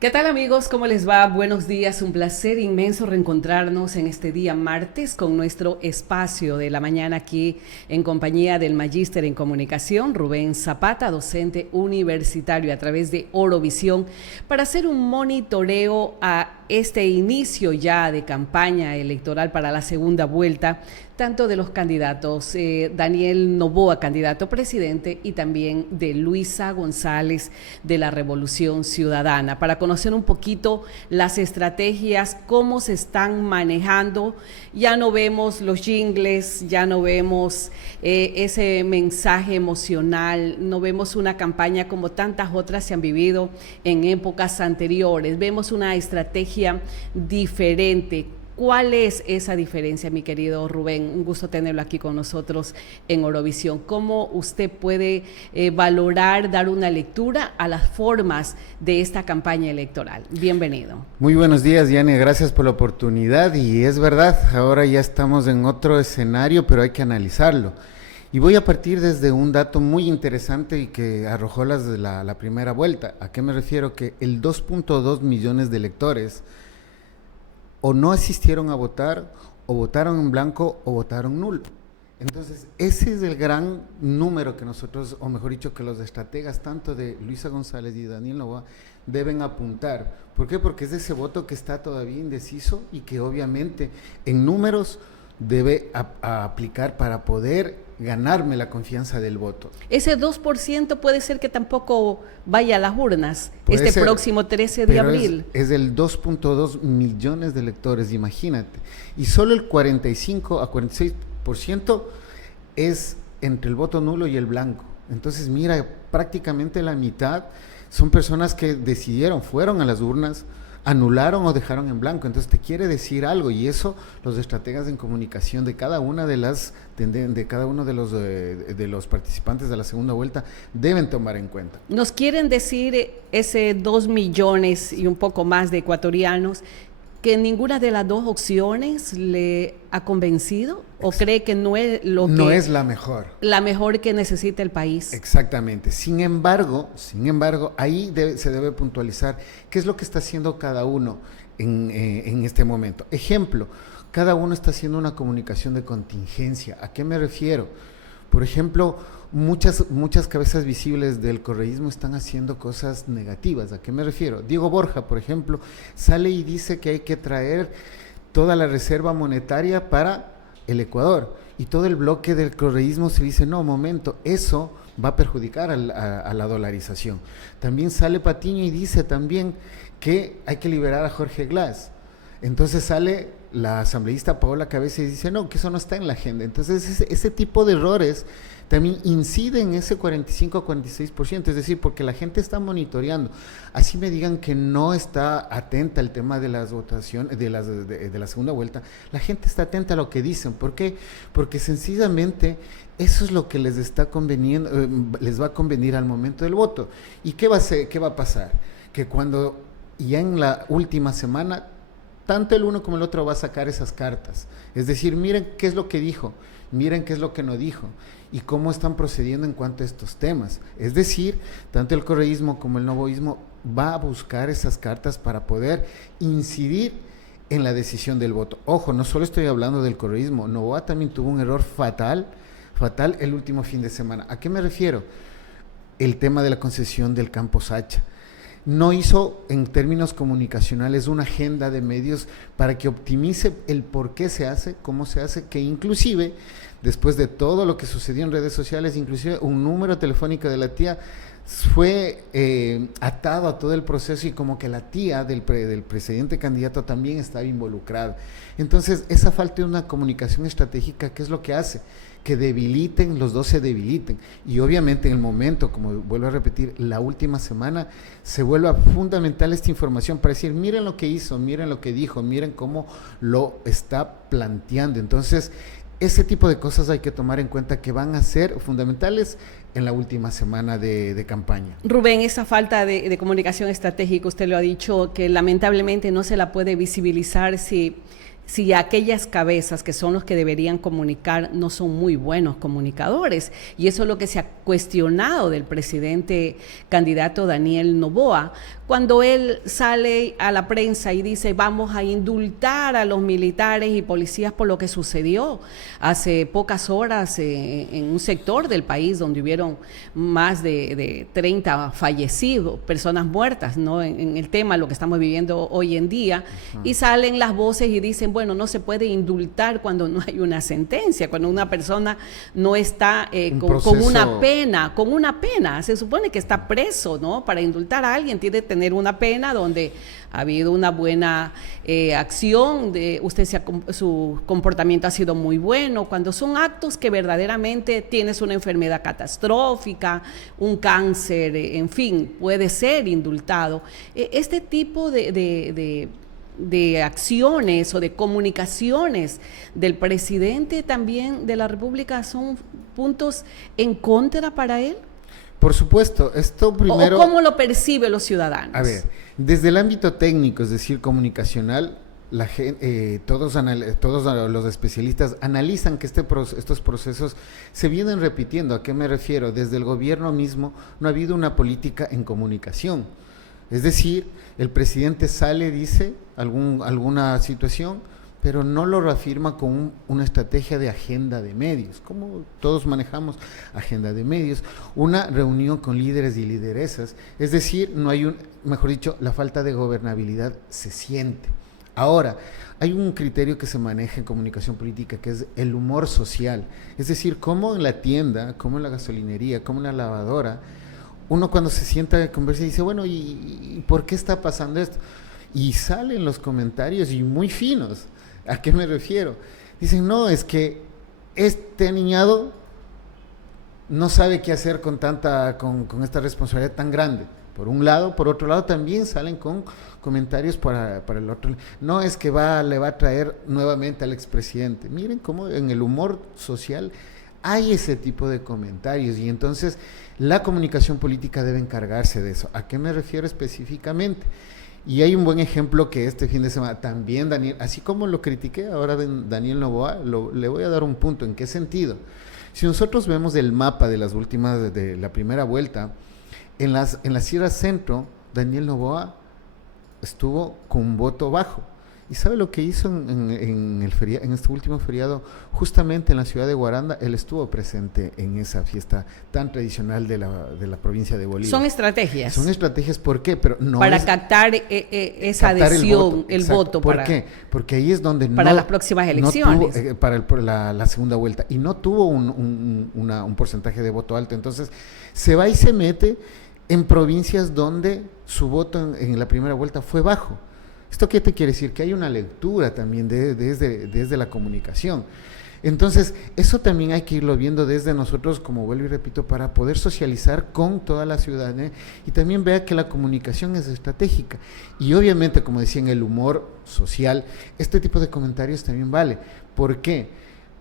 ¿Qué tal amigos? ¿Cómo les va? Buenos días, un placer inmenso reencontrarnos en este día martes con nuestro espacio de la mañana aquí en compañía del Magíster en Comunicación, Rubén Zapata, docente universitario a través de Orovisión, para hacer un monitoreo a este inicio ya de campaña electoral para la segunda vuelta, tanto de los candidatos Daniel Noboa, candidato presidente, y también de Luisa González de la Revolución Ciudadana, para conocer un poquito las estrategias, cómo se están manejando. Ya no vemos los jingles, ya no vemos ese mensaje emocional, no vemos una campaña como tantas otras se han vivido en épocas anteriores, vemos una estrategia diferente. ¿Cuál es esa diferencia, mi querido Rubén? Un gusto tenerlo aquí con nosotros en Orovisión. ¿Cómo usted puede valorar, dar una lectura a las formas de esta campaña electoral? Bienvenido. Muy buenos días, Yania. Gracias por la oportunidad. Y es verdad, ahora ya estamos en otro escenario, pero hay que analizarlo. Y voy a partir desde un dato muy interesante y que arrojó la primera vuelta. ¿A qué me refiero? Que el 2.2 millones de electores o no asistieron a votar, o votaron en blanco, o votaron nulo. Entonces, ese es el gran número que nosotros, o mejor dicho, que los estrategas, tanto de Luisa González y Daniel Noboa, deben apuntar. ¿Por qué? Porque es ese voto que está todavía indeciso y que obviamente en números debe aplicar para poder ganarme la confianza del voto. Ese 2% puede ser que tampoco vaya a las urnas Puede este ser, próximo 13 de abril. Es el 2.2 millones de electores, imagínate. Y solo el 45 a 46% es entre el voto nulo y el blanco. Entonces, mira, prácticamente la mitad son personas que decidieron, fueron a las urnas, anularon o dejaron en blanco. Entonces te quiere decir algo, y eso los estrategas en comunicación de cada una de cada uno de los participantes de la segunda vuelta deben tomar en cuenta. ¿Nos quieren decir ese 2 millones y un poco más de ecuatorianos que ninguna de las dos opciones le ha convencido o cree que no es no es la mejor que necesita el país? Exactamente. Sin embargo, ahí se debe puntualizar qué es lo que está haciendo cada uno en este momento. Ejemplo, cada uno está haciendo una comunicación de contingencia. ¿A qué me refiero? Por ejemplo, muchas cabezas visibles del correísmo están haciendo cosas negativas. ¿A qué me refiero? Diego Borja, por ejemplo, sale y dice que hay que traer toda la reserva monetaria para el Ecuador, y todo el bloque del correísmo se dice, no, momento, eso va a perjudicar a la dolarización. También sale Patiño y dice también que hay que liberar a Jorge Glass. Entonces sale la asambleísta Paola Cabeza y dice, no, que eso no está en la agenda. Entonces ese tipo de errores también inciden en ese 45-46%, es decir, porque la gente está monitoreando. Así me digan que no está atenta al tema de las votaciones, de la segunda vuelta, la gente está atenta a lo que dicen. ¿Por qué? Porque sencillamente eso es lo que les está conveniendo, les va a convenir al momento del voto. ¿Y qué va a pasar? Que cuando ya en la última semana, tanto el uno como el otro va a sacar esas cartas. Es decir, miren qué es lo que dijo, miren qué es lo que no dijo y cómo están procediendo en cuanto a estos temas. Es decir, tanto el correísmo como el noboísmo va a buscar esas cartas para poder incidir en la decisión del voto. Ojo, no solo estoy hablando del correísmo, Noboa también tuvo un error fatal el último fin de semana. ¿A qué me refiero? El tema de la concesión del Campo Sacha. No hizo en términos comunicacionales una agenda de medios para que optimice el por qué se hace, cómo se hace, que inclusive después de todo lo que sucedió en redes sociales, inclusive un número telefónico de la tía fue atado a todo el proceso, y como que la tía del presidente candidato también estaba involucrada. Entonces, esa falta de una comunicación estratégica, ¿qué es lo que hace? Que los dos se debiliten. Y obviamente en el momento, como vuelvo a repetir, la última semana, se vuelve fundamental esta información para decir, miren lo que hizo, miren lo que dijo, miren cómo lo está planteando. Entonces, ese tipo de cosas hay que tomar en cuenta que van a ser fundamentales en la última semana de campaña. Rubén, esa falta de comunicación estratégica, usted lo ha dicho, que lamentablemente no se la puede visibilizar si si aquellas cabezas que son los que deberían comunicar no son muy buenos comunicadores. Y eso es lo que se ha cuestionado del presidente candidato Daniel Noboa, cuando él sale a la prensa y dice vamos a indultar a los militares y policías por lo que sucedió hace pocas horas en un sector del país donde hubieron más de 30 fallecidos, personas muertas, ¿no? En el tema, lo que estamos viviendo hoy en día, y salen las voces y dicen, bueno, no se puede indultar cuando no hay una sentencia, cuando una persona no está con una pena, se supone que está preso, ¿no? Para indultar a alguien tiene que tener una pena donde ha habido una buena acción, su comportamiento ha sido muy bueno, cuando son actos que verdaderamente tienes una enfermedad catastrófica, un cáncer, en fin, puede ser indultado. Este tipo de acciones o de comunicaciones del presidente también de la República son puntos en contra para él. Por supuesto, esto primero... ¿O cómo lo perciben los ciudadanos? A ver, desde el ámbito técnico, es decir, comunicacional, todos los especialistas analizan que estos procesos se vienen repitiendo. ¿A qué me refiero? Desde el gobierno mismo no ha habido una política en comunicación. Es decir, el presidente sale, dice alguna situación, pero no lo reafirma con una estrategia de agenda de medios, como todos manejamos agenda de medios, una reunión con líderes y lideresas, es decir, no hay mejor dicho, la falta de gobernabilidad se siente. Ahora, hay un criterio que se maneja en comunicación política que es el humor social, es decir, como en la tienda, como en la gasolinería, como en la lavadora, uno cuando se sienta a conversar dice, bueno, ¿y por qué está pasando esto? Y salen los comentarios y muy finos. ¿A qué me refiero? Dicen, no, es que este niñado no sabe qué hacer con esta responsabilidad tan grande. Por un lado, por otro lado también salen con comentarios para el otro. No, es que le va a traer nuevamente al expresidente. Miren cómo en el humor social hay ese tipo de comentarios y entonces la comunicación política debe encargarse de eso. ¿A qué me refiero específicamente? Y hay un buen ejemplo que este fin de semana también Daniel, así como lo critiqué ahora de Daniel Noboa, le voy a dar un punto. ¿En qué sentido? Si nosotros vemos el mapa de las últimas, de la primera vuelta, en la Sierra Centro, Daniel Noboa estuvo con un voto bajo. ¿Y sabe lo que hizo en este último feriado? Justamente en la ciudad de Guaranda, él estuvo presente en esa fiesta tan tradicional de la provincia de Bolívar. Son estrategias. Son estrategias, ¿por qué? Pero no para captar esa adhesión, el voto. ¿Por qué? Porque ahí es donde para las próximas elecciones. No tuvo, para la segunda vuelta, y no tuvo un porcentaje de voto alto. Entonces, se va y se mete en provincias donde su voto en la primera vuelta fue bajo. ¿Esto qué te quiere decir? Que hay una lectura también desde la comunicación. Entonces, eso también hay que irlo viendo desde nosotros, como vuelvo y repito, para poder socializar con toda la ciudadanía y también vea que la comunicación es estratégica. Y obviamente, como decía, en el humor social, este tipo de comentarios también vale. ¿Por qué?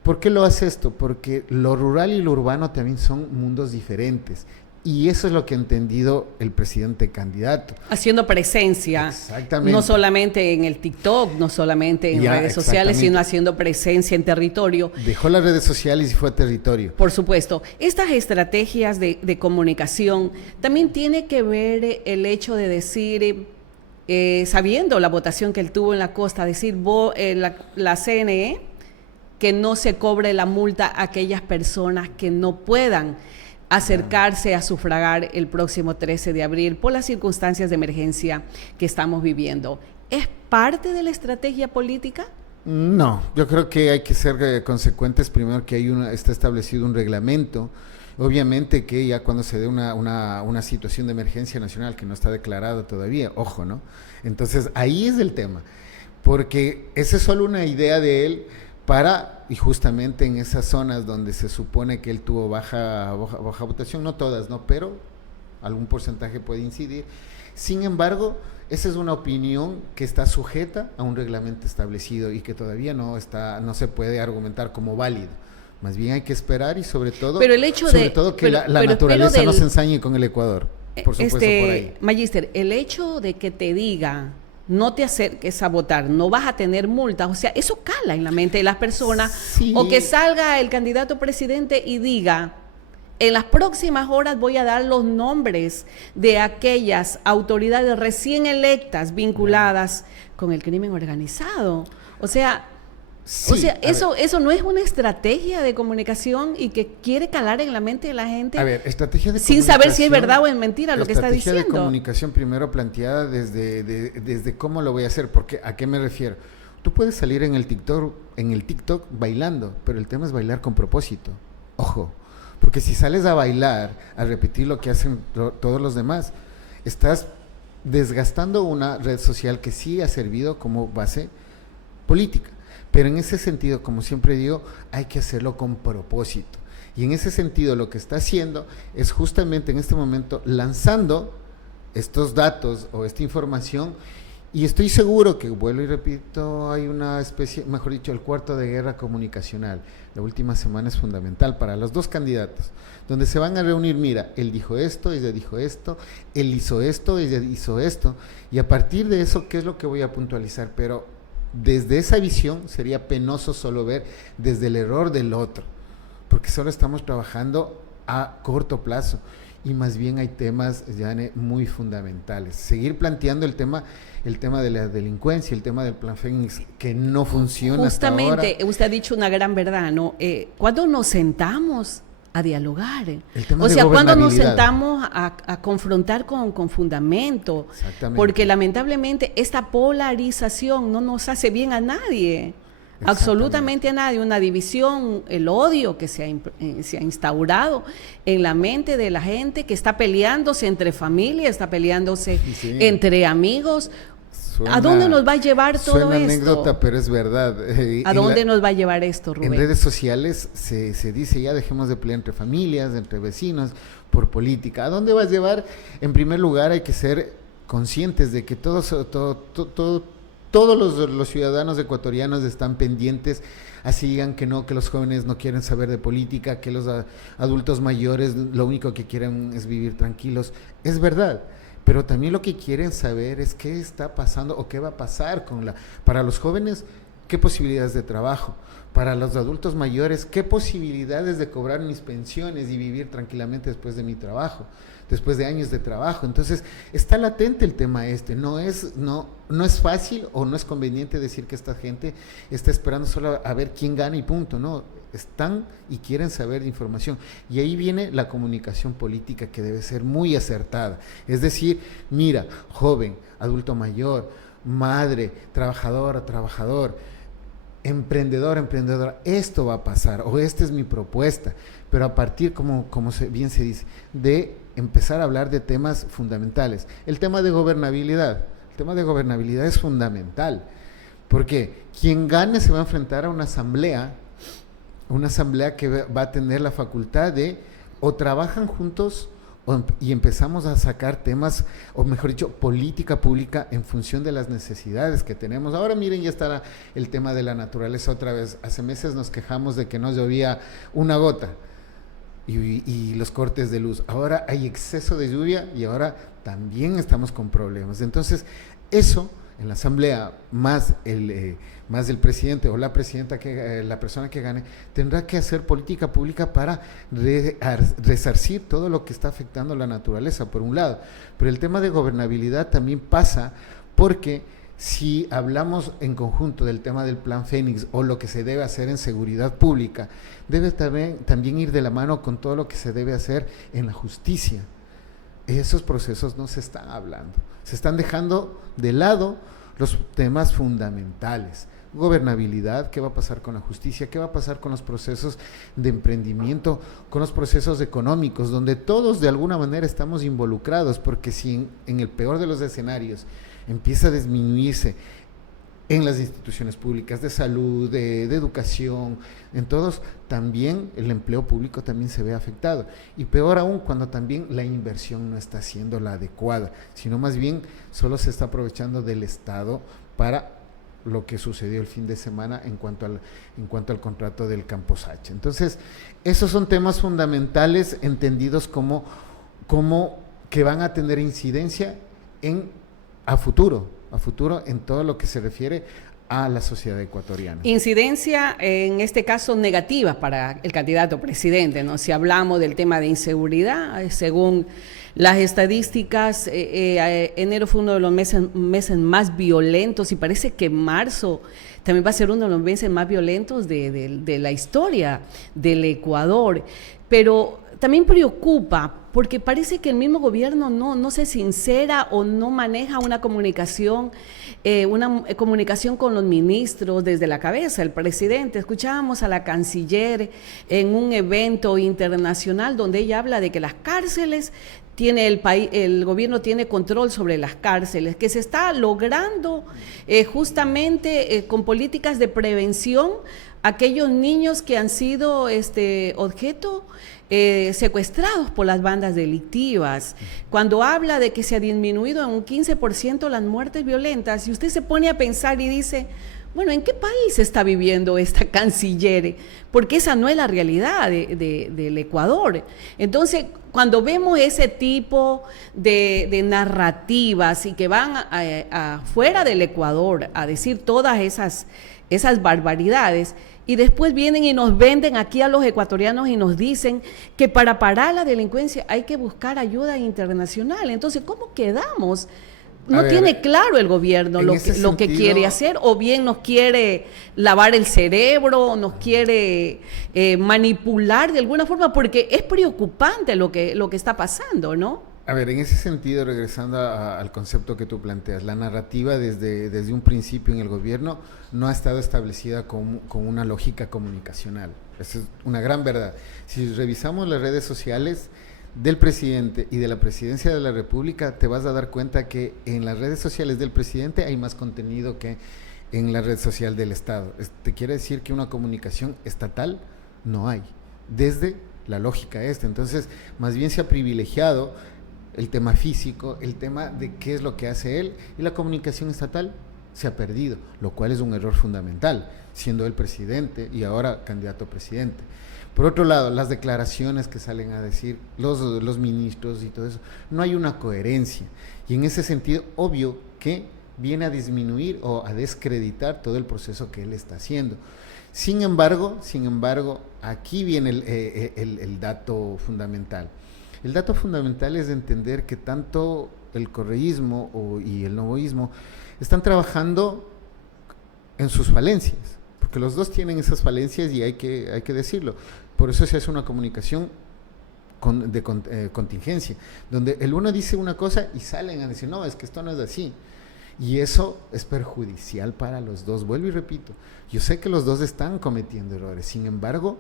¿Por qué lo hace esto? Porque lo rural y lo urbano también son mundos diferentes. Y eso es lo que ha entendido el presidente candidato. Haciendo presencia. Exactamente. No solamente en el TikTok, no solamente en redes sociales, sino haciendo presencia en territorio. Dejó las redes sociales y fue a territorio. Por supuesto. Estas estrategias de comunicación también tiene que ver el hecho de decir, sabiendo la votación que él tuvo en la costa, decir, la CNE, que no se cobre la multa a aquellas personas que no puedan acercarse a sufragar el próximo 13 de abril por las circunstancias de emergencia que estamos viviendo. ¿Es parte de la estrategia política? No, yo creo que hay que ser consecuentes. Primero que está establecido un reglamento. Obviamente que ya cuando se dé una situación de emergencia nacional que no está declarada todavía, ojo, ¿no? Entonces ahí es el tema, porque esa es solo una idea de él y justamente en esas zonas donde se supone que él tuvo baja votación, no todas, ¿no? Pero algún porcentaje puede incidir. Sin embargo, esa es una opinión que está sujeta a un reglamento establecido y que todavía no se puede argumentar como válido. Más bien hay que esperar y sobre todo que la naturaleza no se ensañe con el Ecuador. Por supuesto, por ahí. Magíster, el hecho de que te diga no te acerques a votar, no vas a tener multas. O sea, eso cala en la mente de las personas. Sí. O que salga el candidato presidente y diga, en las próximas horas voy a dar los nombres de aquellas autoridades recién electas vinculadas con el crimen organizado. O sea, Sí, eso no es una estrategia de comunicación y que quiere calar en la mente de la gente. A ver, estrategia de sin saber si es verdad o es mentira lo que está diciendo. Estrategia de comunicación primero planteada desde cómo lo voy a hacer, porque ¿a qué me refiero? Tú puedes salir en el TikTok bailando, pero el tema es bailar con propósito. Ojo, porque si sales a bailar, a repetir lo que hacen todos los demás, estás desgastando una red social que sí ha servido como base política. Pero en ese sentido, como siempre digo, hay que hacerlo con propósito. Y en ese sentido lo que está haciendo es justamente en este momento lanzando estos datos o esta información, y estoy seguro que, vuelvo y repito, hay una especie, mejor dicho, el cuarto de guerra comunicacional. La última semana es fundamental para los dos candidatos, donde se van a reunir, mira, él dijo esto, ella dijo esto, él hizo esto, ella hizo esto, y a partir de eso, ¿qué es lo que voy a puntualizar? Pero desde esa visión sería penoso solo ver desde el error del otro, porque solo estamos trabajando a corto plazo y más bien hay temas, Yane, muy fundamentales. Seguir planteando el tema de la delincuencia, el tema del plan Fénix, que no funciona. Justamente, hasta ahora. usted ha dicho una gran verdad, ¿no? ¿Cuándo nos sentamos a dialogar? O sea, cuando nos sentamos a confrontar con fundamento, porque lamentablemente esta polarización no nos hace bien a nadie, absolutamente a nadie. Una división, el odio que se ha instaurado en la mente de la gente, que está peleándose entre familias, está peleándose entre amigos. ¿A dónde nos va a llevar todo esto? Suena anécdota, pero es verdad. ¿A dónde nos va a llevar esto, Rubén? En redes sociales se dice, ya dejemos de pelear entre familias, entre vecinos, por política. ¿A dónde va a llevar? En primer lugar, hay que ser conscientes de que todos los ciudadanos ecuatorianos están pendientes, así digan que no, que los jóvenes no quieren saber de política, que los adultos mayores lo único que quieren es vivir tranquilos. Es verdad. Pero también lo que quieren saber es qué está pasando o qué va a pasar para los jóvenes, qué posibilidades de trabajo, para los adultos mayores, qué posibilidades de cobrar mis pensiones y vivir tranquilamente después de mi trabajo, después de años de trabajo. Entonces, está latente el tema no es fácil o no es conveniente decir que esta gente está esperando solo a ver quién gana y punto, no. Están y quieren saber de información, y ahí viene la comunicación política, que debe ser muy acertada. Es decir, mira, joven, adulto mayor, madre, trabajadora, trabajador, emprendedor, emprendedora, esto va a pasar, o esta es mi propuesta, pero a partir, como bien se dice, de empezar a hablar de temas fundamentales. El tema de gobernabilidad es fundamental, porque quien gane se va a enfrentar a una asamblea que va a tener la facultad de, o trabajan juntos y empezamos a sacar temas, o mejor dicho, política pública en función de las necesidades que tenemos. Ahora miren, ya está el tema de la naturaleza otra vez. Hace meses nos quejamos de que no llovía una gota y los cortes de luz. Ahora hay exceso de lluvia y ahora también estamos con problemas. Entonces, eso en la asamblea, más el presidente o la presidenta, la persona que gane, tendrá que hacer política pública para resarcir todo lo que está afectando la naturaleza, por un lado. Pero el tema de gobernabilidad también pasa porque si hablamos en conjunto del tema del plan Fénix o lo que se debe hacer en seguridad pública, debe también ir de la mano con todo lo que se debe hacer en la justicia. Esos procesos no se están hablando, se están dejando de lado los temas fundamentales. Gobernabilidad, ¿qué va a pasar con la justicia? ¿Qué va a pasar con los procesos de emprendimiento, con los procesos económicos, donde todos de alguna manera estamos involucrados? Porque si en el peor de los escenarios empieza a disminuirse en las instituciones públicas de salud, de educación, en todos, también el empleo público también se ve afectado. Y peor aún cuando también la inversión no está siendo la adecuada, sino más bien solo se está aprovechando del Estado para lo que sucedió el fin de semana en cuanto al contrato del Campos H. Entonces, esos son temas fundamentales entendidos como que van a tener incidencia a futuro. en todo lo que se refiere a la sociedad ecuatoriana. Incidencia, en este caso, negativa para el candidato presidente, ¿no? Si hablamos del tema de inseguridad, según las estadísticas, enero fue uno de los meses más violentos y parece que marzo también va a ser uno de los meses más violentos de la historia del Ecuador. Pero también preocupa porque parece que el mismo gobierno no se sincera o no maneja una comunicación con los ministros desde la cabeza, el presidente. Escuchábamos a la canciller en un evento internacional donde ella habla de que las cárceles el gobierno tiene control sobre las cárceles, que se está logrando justamente con políticas de prevención aquellos niños que han sido objeto secuestrados por las bandas delictivas. Cuando habla de que se ha disminuido en un 15% las muertes violentas, y usted se pone a pensar y dice, bueno, ¿en qué país está viviendo esta canciller? Porque esa no es la realidad del Ecuador. Entonces, cuando vemos ese tipo de narrativas y que van afuera del Ecuador a decir todas esas barbaridades, y después vienen y nos venden aquí a los ecuatorianos y nos dicen que para parar la delincuencia hay que buscar ayuda internacional. Entonces, ¿cómo quedamos? No tiene claro el gobierno lo que quiere hacer, o bien nos quiere lavar el cerebro, o nos quiere manipular de alguna forma, porque es preocupante lo que está pasando, ¿no? A ver, en ese sentido, regresando al concepto que tú planteas, la narrativa desde un principio en el gobierno no ha estado establecida con una lógica comunicacional. Esa es una gran verdad. Si revisamos las redes sociales del presidente y de la presidencia de la República, te vas a dar cuenta que en las redes sociales del presidente hay más contenido que en la red social del Estado. ¿Te quiere decir que una comunicación estatal no hay? Desde la lógica entonces, más bien se ha privilegiado el tema físico, el tema de qué es lo que hace él, y la comunicación estatal se ha perdido, lo cual es un error fundamental, siendo él presidente y ahora candidato a presidente. Por otro lado, las declaraciones que salen a decir los ministros y todo eso, no hay una coherencia, y en ese sentido, obvio que viene a disminuir o a descreditar todo el proceso que él está haciendo. Sin embargo, aquí viene el dato fundamental. El dato fundamental es de entender que tanto el correísmo y el novoísmo están trabajando en sus falencias, porque los dos tienen esas falencias y hay que decirlo. Por eso se hace una comunicación de contingencia, donde el uno dice una cosa y salen a decir, no, es que esto no es así. Y eso es perjudicial para los dos. Vuelvo y repito, yo sé que los dos están cometiendo errores, sin embargo,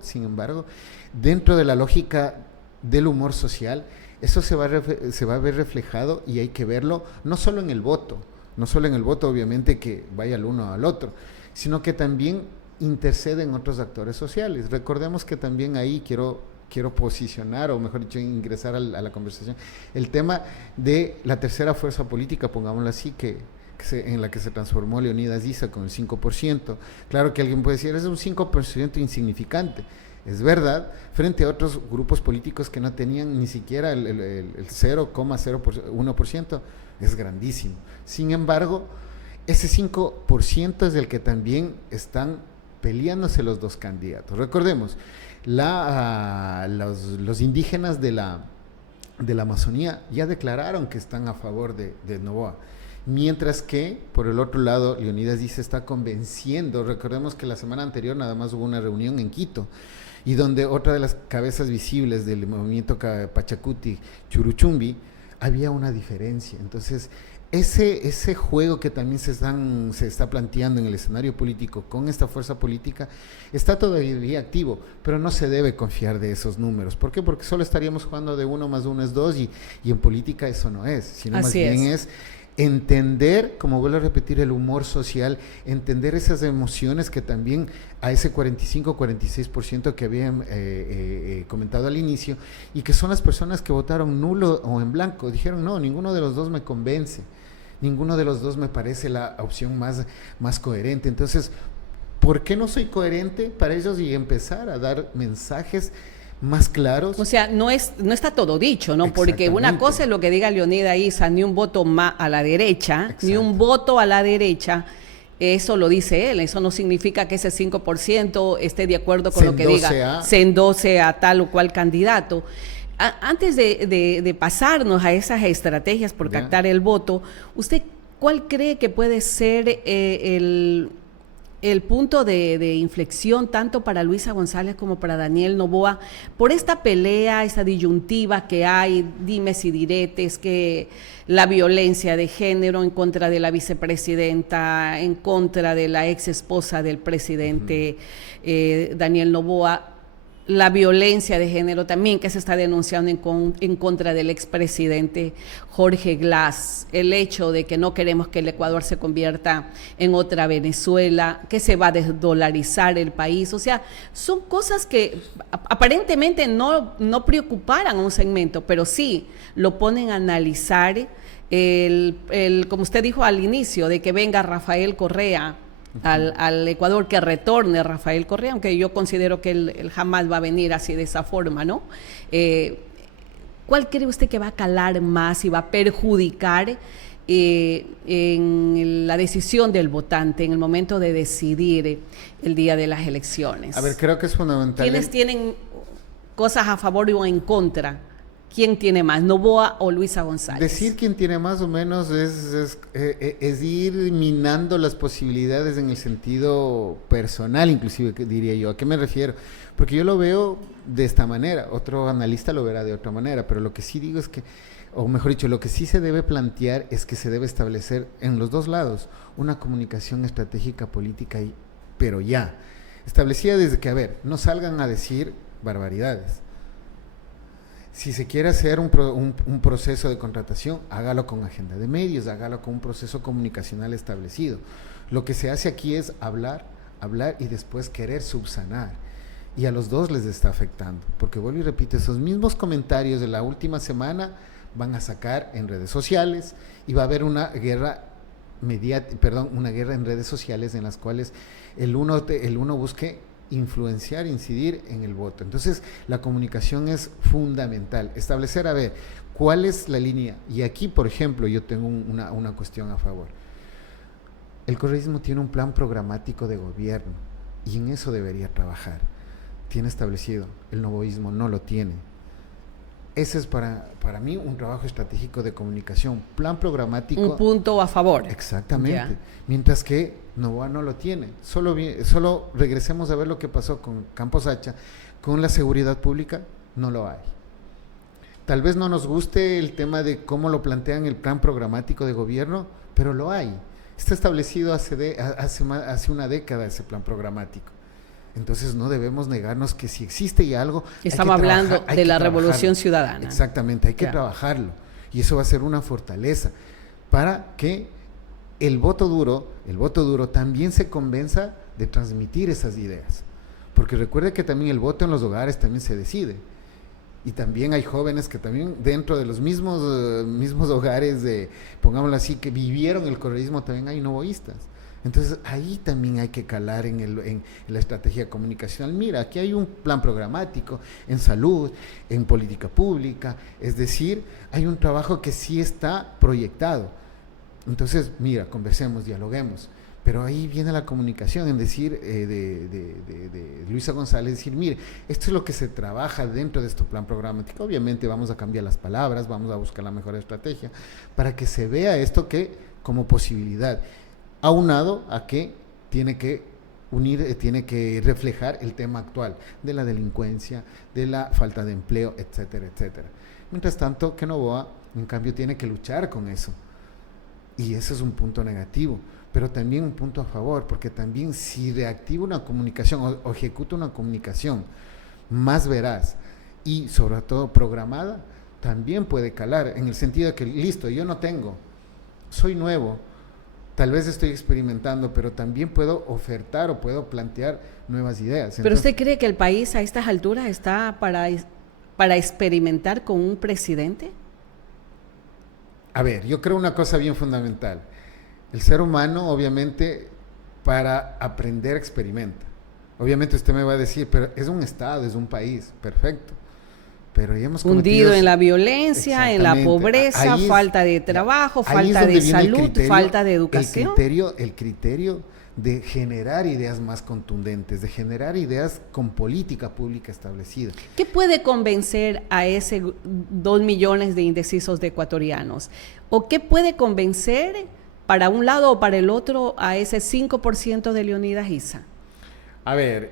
dentro de la lógica del humor social, eso se va a ver reflejado, y hay que verlo no solo en el voto, obviamente que vaya el uno al otro, sino que también interceden otros actores sociales. Recordemos que también ahí quiero posicionar, o mejor dicho, ingresar a la conversación, el tema de la tercera fuerza política, pongámoslo así, en la que se transformó Leonidas Issa con el 5%. Claro que alguien puede decir, es un 5% insignificante. Es verdad, frente a otros grupos políticos que no tenían ni siquiera el 0,01%, es grandísimo. Sin embargo, ese 5% es del que también están peleándose los dos candidatos. Recordemos, los indígenas de la Amazonía ya declararon que están a favor de Noboa, mientras que, por el otro lado, Leonidas Issa está convenciendo. Recordemos que la semana anterior nada más hubo una reunión en Quito, y donde otra de las cabezas visibles del movimiento Pachacuti, Churuchumbi, había una diferencia. Entonces, ese juego que también se está planteando en el escenario político con esta fuerza política está todavía activo, pero no se debe confiar de esos números. ¿Por qué? Porque solo estaríamos jugando de 1 más 1 es 2, y en política eso no es, sino más bien es entender, como vuelvo a repetir, el humor social, entender esas emociones que también a ese 45-46% que habían comentado al inicio, y que son las personas que votaron nulo o en blanco, dijeron, no, ninguno de los dos me convence, ninguno de los dos me parece la opción más coherente. Entonces, ¿por qué no soy coherente para ellos? Y empezar a dar mensajes más claros. O sea, no está todo dicho, ¿no? Porque una Exactamente. cosa es lo que diga Leonida Isa, ni un voto más a la derecha, Exacto. ni un voto a la derecha. Eso lo dice él, eso no significa que ese 5% esté de acuerdo con lo que diga, se endose a tal o cual candidato. Antes de pasarnos a esas estrategias por captar el voto, ¿usted cuál cree que puede ser el punto de inflexión tanto para Luisa González como para Daniel Noboa por esta pelea, esta disyuntiva que hay, dimes y diretes, que la violencia de género en contra de la vicepresidenta, en contra de la ex esposa del presidente Daniel Noboa, la violencia de género también que se está denunciando en contra del expresidente Jorge Glass, el hecho de que no queremos que el Ecuador se convierta en otra Venezuela, que se va a desdolarizar el país, o sea, son cosas que aparentemente no preocuparan a un segmento, pero sí lo ponen a analizar, como usted dijo al inicio, de que venga Rafael Correa al Ecuador, que retorne Rafael Correa, aunque yo considero que él jamás va a venir así de esa forma, ¿no? ¿Cuál cree usted que va a calar más y va a perjudicar en la decisión del votante en el momento de decidir el día de las elecciones? A ver, creo que es fundamental. ¿Quiénes tienen cosas a favor o en contra? ¿Quién tiene más, Noboa o Luisa González? Decir quién tiene más o menos es ir minando las posibilidades en el sentido personal, inclusive, diría yo. ¿A qué me refiero? Porque yo lo veo de esta manera, otro analista lo verá de otra manera, pero lo que sí digo es que, o mejor dicho, lo que sí se debe plantear es que se debe establecer en los dos lados una comunicación estratégica política, pero ya, establecida desde que, a ver, no salgan a decir barbaridades. Si se quiere hacer un proceso de contratación, hágalo con agenda de medios, hágalo con un proceso comunicacional establecido. Lo que se hace aquí es hablar y después querer subsanar. Y a los dos les está afectando, porque vuelvo y repito, esos mismos comentarios de la última semana van a sacar en redes sociales y va a haber una guerra una guerra en redes sociales en las cuales el uno busque influenciar, incidir en el voto. Entonces, la comunicación es fundamental. Establecer, a ver, cuál es la línea. Y aquí, por ejemplo, yo tengo una cuestión a favor. El correísmo tiene un plan programático de gobierno y en eso debería trabajar. Tiene establecido, el novoísmo no lo tiene. Ese es para mí un trabajo estratégico de comunicación, plan programático. Un punto a favor. Exactamente. Ya. Mientras que Noboa no lo tiene. Solo regresemos a ver lo que pasó con Campos Hacha, con la seguridad pública, no lo hay. Tal vez no nos guste el tema de cómo lo plantean el plan programático de gobierno, pero lo hay. Está establecido hace una década ese plan programático. Entonces no debemos negarnos que si existe ya algo... Estamos hablando de la revolución ciudadana. Exactamente, hay que trabajarlo. Y eso va a ser una fortaleza para que el voto duro también se convenza de transmitir esas ideas. Porque recuerde que también el voto en los hogares también se decide. Y también hay jóvenes que también dentro de los mismos hogares, pongámoslo así, que vivieron el correísmo, también hay novoístas. Entonces ahí también hay que calar en la estrategia comunicacional. Mira, aquí hay un plan programático en salud, en política pública, es decir, hay un trabajo que sí está proyectado. Entonces, mira, conversemos, dialoguemos. Pero ahí viene la comunicación, en decir, de Luisa González, decir, mire, esto es lo que se trabaja dentro de este plan programático. Obviamente vamos a cambiar las palabras, vamos a buscar la mejor estrategia, para que se vea esto como posibilidad, aunado a que tiene que reflejar el tema actual de la delincuencia, de la falta de empleo, etcétera, etcétera. Mientras tanto, que Noboa, en cambio, tiene que luchar con eso. Y ese es un punto negativo, pero también un punto a favor, porque también si reactiva una comunicación o ejecuta una comunicación más veraz y sobre todo programada, también puede calar, en el sentido de que, listo, yo no tengo, soy nuevo, tal vez estoy experimentando, pero también puedo ofertar o puedo plantear nuevas ideas. ¿Pero usted cree que el país a estas alturas está para experimentar con un presidente? A ver, yo creo una cosa bien fundamental. El ser humano, obviamente, para aprender experimenta. Obviamente usted me va a decir, pero es un Estado, es un país, perfecto. Pero ya hemos hundido en la violencia, en la pobreza, falta de trabajo, falta de salud, falta de educación. El criterio de generar ideas más contundentes, de generar ideas con política pública establecida. ¿Qué puede convencer a ese 2 millones de indecisos de ecuatorianos? ¿O qué puede convencer para un lado o para el otro a ese 5% de Leonidas Issa? A ver,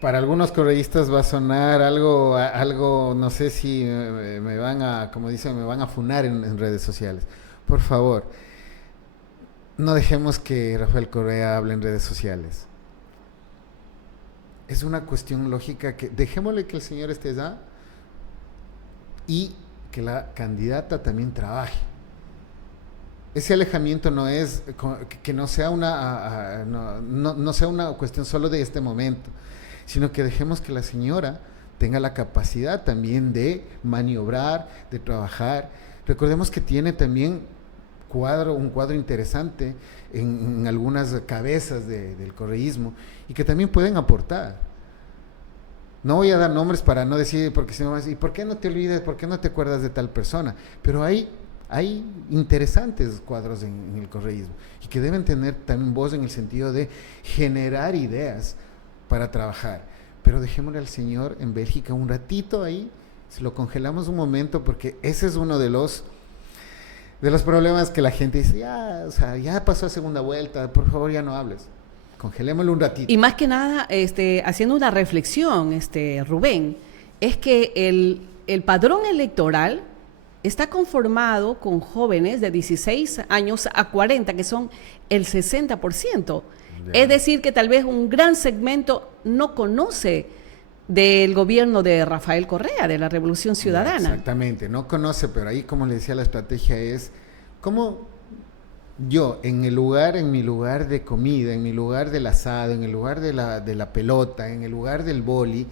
para algunos correístas va a sonar algo, no sé si me van a, como dicen, me van a funar en redes sociales. Por favor, no dejemos que Rafael Correa hable en redes sociales. Es una cuestión lógica que dejémosle que el señor esté allá y que la candidata también trabaje. Ese alejamiento no es que no sea no sea una cuestión solo de este momento, sino que dejemos que la señora tenga la capacidad también de maniobrar, de trabajar. Recordemos que tiene también un cuadro interesante en algunas cabezas del correísmo y que también pueden aportar. No voy a dar nombres para no decir, porque si no, ¿y por qué no te olvidas, por qué no te acuerdas de tal persona? Pero hay interesantes cuadros en el correísmo y que deben tener también voz en el sentido de generar ideas para trabajar. Pero dejémosle al señor en Bélgica un ratito ahí, se lo congelamos un momento, porque ese es uno de los problemas que la gente dice, ya pasó a segunda vuelta, por favor ya no hables. Congelémoslo un ratito. Y más que nada, haciendo una reflexión, Rubén, es que el padrón electoral está conformado con jóvenes de 16 años a 40, que son el 60%. Es decir, que tal vez un gran segmento no conoce del gobierno de Rafael Correa, de la Revolución Ciudadana. Exactamente, no conoce, pero ahí, como le decía, la estrategia es cómo yo, en mi lugar de comida, en mi lugar del asado, en el lugar de la pelota, en el lugar del boli,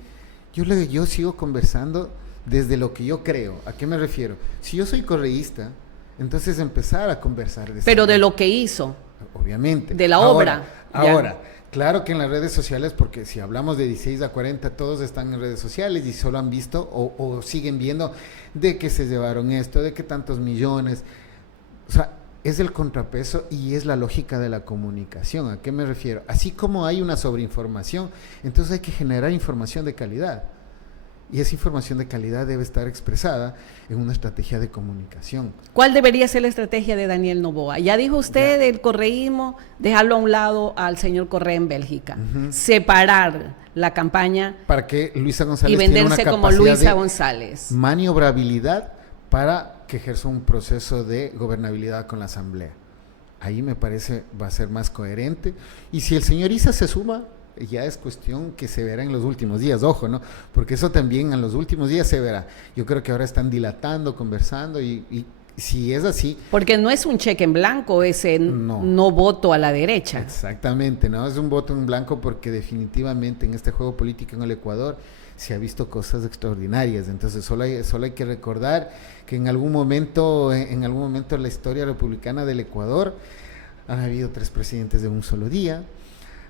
yo sigo conversando desde lo que yo creo. ¿A qué me refiero? Si yo soy correísta, entonces empezar a conversar pero de lo que hizo. Obviamente. De la obra. Ahora, claro que en las redes sociales, porque si hablamos de 16 a 40, todos están en redes sociales y solo han visto o siguen viendo de que se llevaron esto, de que tantos millones. O sea, es el contrapeso y es la lógica de la comunicación. ¿A qué me refiero? Así como hay una sobreinformación, entonces hay que generar información de calidad. Y esa información de calidad debe estar expresada en una estrategia de comunicación. ¿Cuál debería ser la estrategia de Daniel Noboa? Ya dijo usted del correísmo, dejarlo a un lado al señor Correa en Bélgica. Separar la campaña para que Luisa González y venderse como Luisa González. Maniobrabilidad para que ejerza un proceso de gobernabilidad con la Asamblea. Ahí me parece va a ser más coherente. Y si el señor Issa se suma, ya es cuestión que se verá en los últimos días, ojo, ¿no? Porque eso también en los últimos días se verá. Yo creo que ahora están dilatando, conversando y si es así... Porque no es un cheque en blanco ese no voto a la derecha. Exactamente, no es un voto en blanco porque definitivamente en este juego político en el Ecuador se ha visto cosas extraordinarias. Entonces solo hay que recordar que en algún momento en la historia republicana del Ecuador han habido 3 presidentes de un solo día.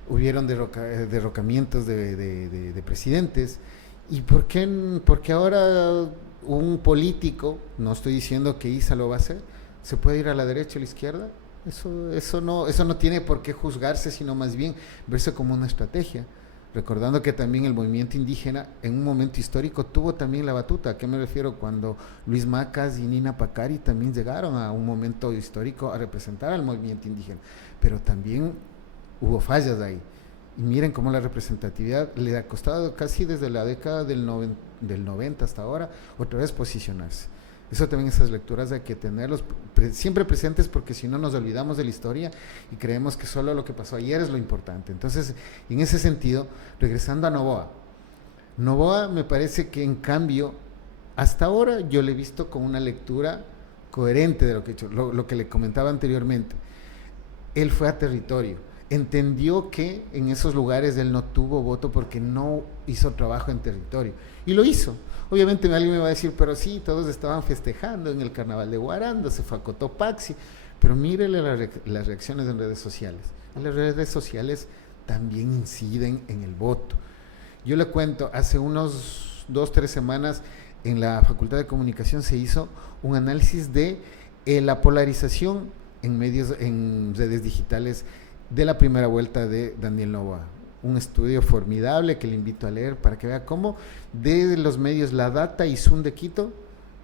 Hubieron derrocamientos de presidentes. ¿Y por qué ahora un político, no estoy diciendo que Issa lo va a hacer, se puede ir a la derecha o a la izquierda? Eso no tiene por qué juzgarse, sino más bien verse como una estrategia. Recordando que también el movimiento indígena en un momento histórico tuvo también la batuta. ¿A qué me refiero? Cuando Luis Macas y Nina Pacari también llegaron a un momento histórico a representar al movimiento indígena, pero también hubo fallas ahí. Y miren cómo la representatividad le ha costado casi desde la década del 90 hasta ahora otra vez posicionarse. Eso también, esas lecturas hay que tenerlos siempre presentes, porque si no nos olvidamos de la historia y creemos que solo lo que pasó ayer es lo importante. Entonces, en ese sentido, regresando a Noboa me parece que en cambio, hasta ahora yo le he visto con una lectura coherente de lo que he hecho, lo que le comentaba anteriormente. Él fue a territorio, entendió que en esos lugares él no tuvo voto porque no hizo trabajo en territorio, y lo hizo. Obviamente alguien me va a decir, pero sí, todos estaban festejando en el carnaval de Guaranda, se fue a Cotopaxi, pero mírele las reacciones en redes sociales. En las redes sociales también inciden en el voto. Yo le cuento, hace unos 2-3 semanas en la Facultad de Comunicación se hizo un análisis de la polarización en medios, en redes digitales de la primera vuelta de Daniel Noboa. Un estudio formidable que le invito a leer para que vea cómo de los medios La Data y Zoom de Quito,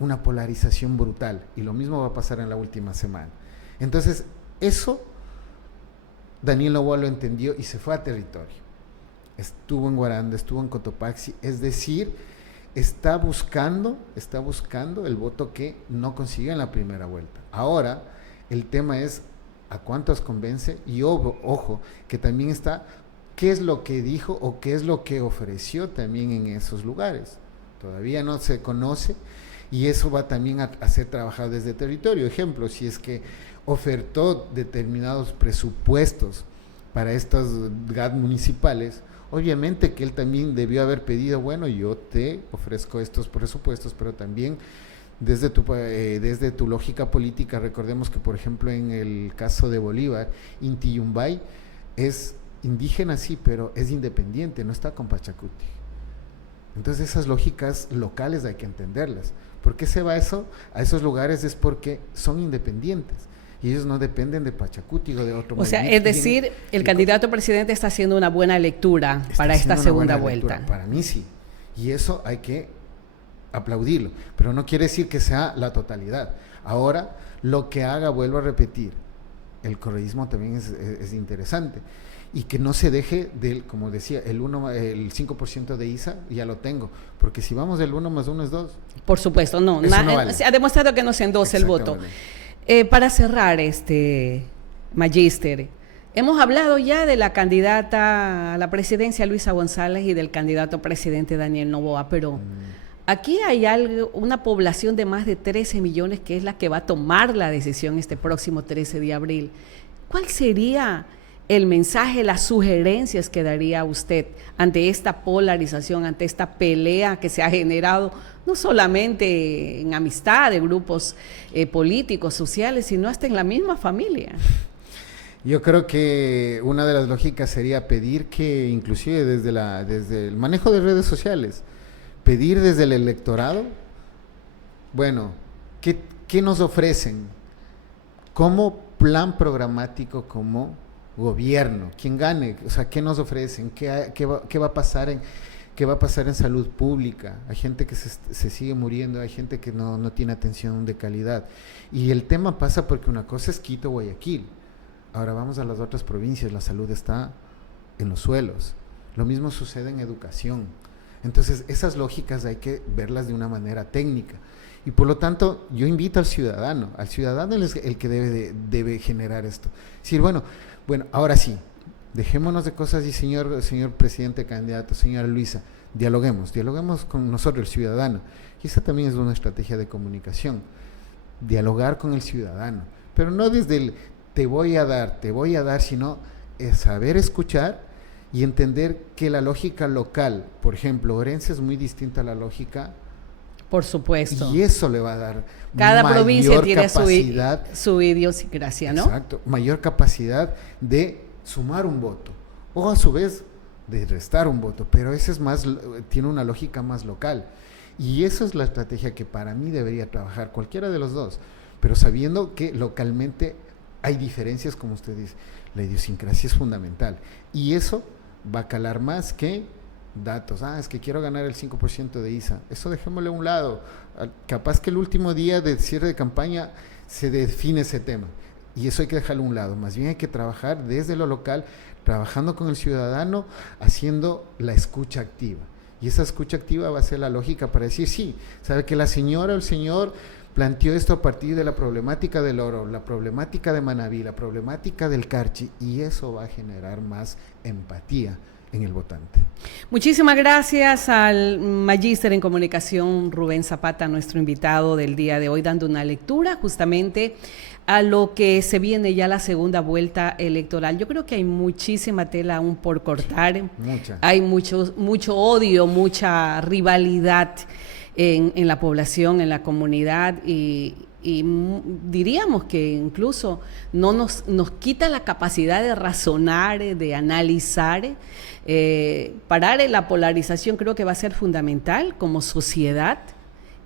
una polarización brutal. Y lo mismo va a pasar en la última semana. Entonces, eso Daniel Noboa lo entendió y se fue a territorio. Estuvo en Guaranda, estuvo en Cotopaxi, es decir, está buscando el voto que no consiguió en la primera vuelta. Ahora, el tema es a cuántos convence y ojo, que también está qué es lo que dijo o qué es lo que ofreció también en esos lugares. Todavía no se conoce y eso va también a ser trabajado desde territorio. Ejemplo, si es que ofertó determinados presupuestos para estos GAD municipales, obviamente que él también debió haber pedido, bueno, yo te ofrezco estos presupuestos, pero también desde tu lógica política, recordemos que, por ejemplo, en el caso de Bolívar, Inti Yungay es indígena, sí, pero es independiente, no está con Pachacuti. Entonces esas lógicas locales hay que entenderlas. ¿Por qué se va eso a esos lugares? Es porque son independientes. Y ellos no dependen de Pachacuti o de otro. O sea, es decir, el candidato presidente está haciendo una buena lectura para esta segunda vuelta. Para mí sí. Y eso hay que aplaudirlo. Pero no quiere decir que sea la totalidad. Ahora, lo que haga, vuelvo a repetir, el correísmo también es interesante. Y que no se deje del, como decía, el 5% de ISA, ya lo tengo. Porque si vamos del 1 más 1 es 2. Por supuesto, no. Vale. Se ha demostrado que no se endose el voto. Para cerrar, Magíster, hemos hablado ya de la candidata a la presidencia Luisa González y del candidato presidente Daniel Noboa, pero aquí hay una población de más de 13 millones que es la que va a tomar la decisión este próximo 13 de abril. ¿Cuál sería el mensaje, las sugerencias que daría usted ante esta polarización, ante esta pelea que se ha generado, no solamente en amistad de grupos políticos, sociales, sino hasta en la misma familia? Yo creo que una de las lógicas sería pedir que, inclusive desde el manejo de redes sociales, pedir desde el electorado, bueno, ¿qué nos ofrecen? Como plan programático, como gobierno, quien gane, o sea, ¿qué nos ofrecen? ¿Qué va a pasar en salud pública? Hay gente que se sigue muriendo, hay gente que no tiene atención de calidad. Y el tema pasa porque una cosa es Quito, Guayaquil. Ahora vamos a las otras provincias, la salud está en los suelos. Lo mismo sucede en educación. Entonces, esas lógicas hay que verlas de una manera técnica. Y por lo tanto, yo invito al ciudadano es el que debe generar esto. Decir, bueno, ahora sí, dejémonos de cosas y señor presidente candidato, señora Luisa, dialoguemos con nosotros, el ciudadano. Y esa también es una estrategia de comunicación, dialogar con el ciudadano, pero no desde el te voy a dar, sino saber escuchar y entender que la lógica local, por ejemplo, Orense es muy distinta a la lógica. Por supuesto. Y eso le va a dar cada mayor provincia tiene capacidad, su idiosincrasia, ¿no? Exacto, mayor capacidad de sumar un voto o a su vez de restar un voto, pero ese tiene una lógica más local. Y esa es la estrategia que para mí debería trabajar cualquiera de los dos, pero sabiendo que localmente hay diferencias, como usted dice, la idiosincrasia es fundamental. Y eso va a calar más que datos. Es que quiero ganar el 5% de ISA. Eso dejémosle a un lado. Capaz que el último día de cierre de campaña se define ese tema. Y eso hay que dejarlo a un lado. Más bien hay que trabajar desde lo local, trabajando con el ciudadano, haciendo la escucha activa. Y esa escucha activa va a ser la lógica para decir, sí, sabe que la señora o el señor planteó esto a partir de la problemática del oro, la problemática de Manabí, la problemática del Carchi, y eso va a generar más empatía en el votante. Muchísimas gracias al magíster en comunicación Rubén Zapata, nuestro invitado del día de hoy, dando una lectura justamente a lo que se viene ya la segunda vuelta electoral. Yo creo que hay muchísima tela aún por cortar. Hay mucho odio, mucha rivalidad en la población, en la comunidad, y diríamos que incluso no nos quita la capacidad de razonar, de analizar. Parar en la polarización creo que va a ser fundamental como sociedad.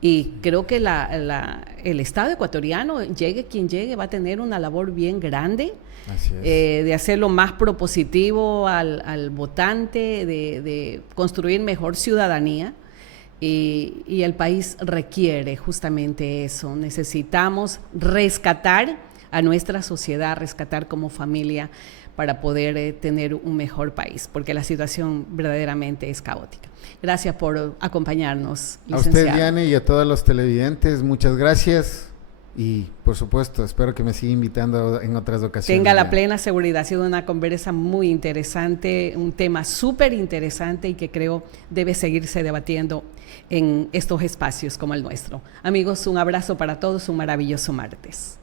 Y creo que el Estado ecuatoriano, llegue quien llegue, va a tener una labor bien grande. Así es. De hacerlo más propositivo al votante, de construir mejor ciudadanía. Y el país requiere justamente eso. Necesitamos rescatar a nuestra sociedad, rescatar como familia para poder tener un mejor país, porque la situación verdaderamente es caótica. Gracias por acompañarnos, licenciado. A usted, Diane, y a todos los televidentes, muchas gracias. Y, por supuesto, espero que me siga invitando en otras ocasiones. Tenga la plena seguridad. Ha sido una conversa muy interesante, un tema súper interesante y que creo debe seguirse debatiendo en estos espacios como el nuestro. Amigos, un abrazo para todos, un maravilloso martes.